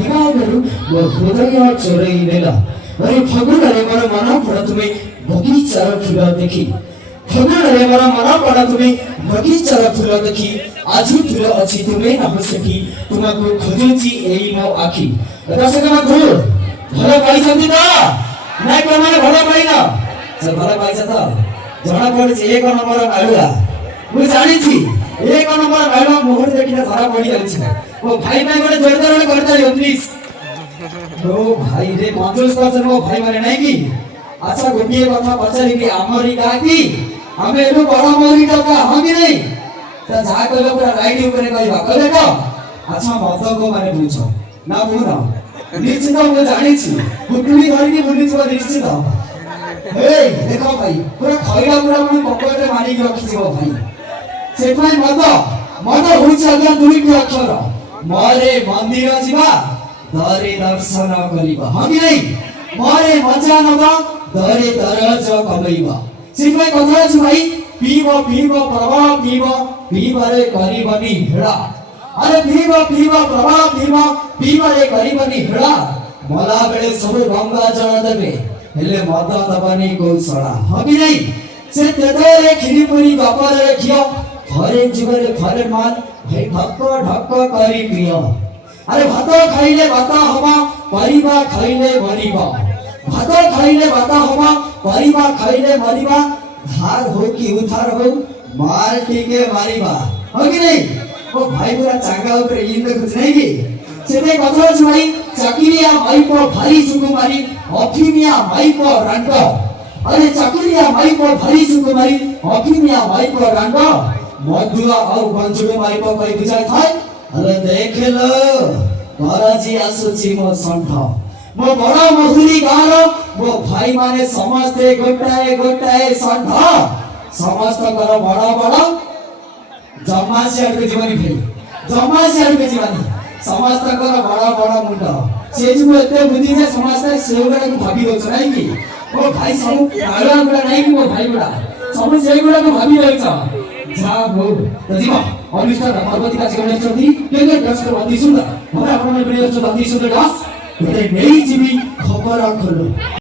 महिमाहरू म हृदय चोरै नेला अरे फगुनले ମୋର ମନ ପଡ଼ ତୁମେ ବଗିଚାର ଫୁଲ ଦେଖି ଫଗୁନରେ ମୋର ମନ ପଡ଼ ତୁମେ ବଗିଚାର ଫୁଲ ଦେଖି ଆଜି ଫୁଲ ଅଛି ତୁମେ ନାହଁ ସେଠି ତୁମକୁ ଖୋଜୁଛି ଏଇ ମୋ ଆଖି ଦର୍ଶକ ବନ୍ଧୁ ଭଲ ପାଇଛନ୍ତି ତ ନାଇଁ ତମେ ଭଲ ପାଇନ ସେ ଭଲ ପାଇଛ ତ ଜଣା ପଡୁଛି ଏକ ନମ୍ବର ନାଳୁଆ ମୁଁ ଜାଣିଛି ଏକ ନମ୍ବର ନାଳୁଆ ମୁହୂର୍ତ୍ତ ଦେଖିଲେ ଧରା ପଡି ଯାଉଛି ମୋ ଭାଇ ପାଇଁ ଗୋଟେ ଜୋରଦାର କରିଦିଅ ପ୍ଲିଜ ओ भाई रे मंजूर करछन ओ भाई माने नै कि अच्छा गोटिए कथा पचारिबी हमरी गाकी हमें एलो बडा मौरी टका हामी नै त जा कहले पूरा राइट ऊपर कहबा कहले त अच्छा मत को माने बुझो ना बुझ निश्चित म जानि छि गुटुली धरिके बुझि छ निश्चित ए देखो भाई पूरा खइला पूरा म पकड़े मारी के रखि छ भाई से भाई मत होइछ अज्ञा दुईटी अक्षर मरे मंदिर जिबा दरे दर्शन करिबा हामी नै मरे मजा नबा दरे दरज कमैबा सिफाई कथा छु भाई पीबो प्रवाह पीबो रे करिबनी हेडा अरे पीबो प्रवाह पीबो रे करिबनी हेडा मला बेले सब गंगा जल देबे हेले मद दबनी कौशला हामी नै से तेरे खिरिपुरी गपरे खियो घरे जीवरे घरे मान भाई ढक्क करी पियो अरे भात खाइले भात हवा परिबा खाइले मरिबा भात खाइले भात हवा परिबा खाइले मरिबा धार हो कि उधार हो मार टीके मारिबा हो कि नहीं ओ भाई पूरा चांगा ऊपर इन तो कुछ नहीं की सेते कथा छ भाई चाकिरिया माइको भारी सुकुमारी अफिमिया माइको रांड अरे चाकिरिया माइको भारी सुकुमारी अफिमिया माइको रांड मधुआ और बंजुले माइको कई बुझाइ थाय अरे देख लो महाराजी आसुची मो संठ मो बड़ा मधुरी गार मो भाई माने समस्ते गोटाए संठ समस्त कर बड़ा जमासिया के जीवनी भाई जमासिया के जीवनी समस्त कर बड़ा मुंड से जो एते बुद्धि जे समस्त सेगुडा को भाबी होछ नै कि ओ भाई सब आला गुडा नै कि मो भाई गुडा सब सेगुडा को भाबी होछ जा हो तजिमा अनिष्ट पार्वती का जीवन चौधरी केंद्र दर्शक अति सुंदर हमारा अपना प्रिय अति सुंदर दास नई जीवी खबर खोलो।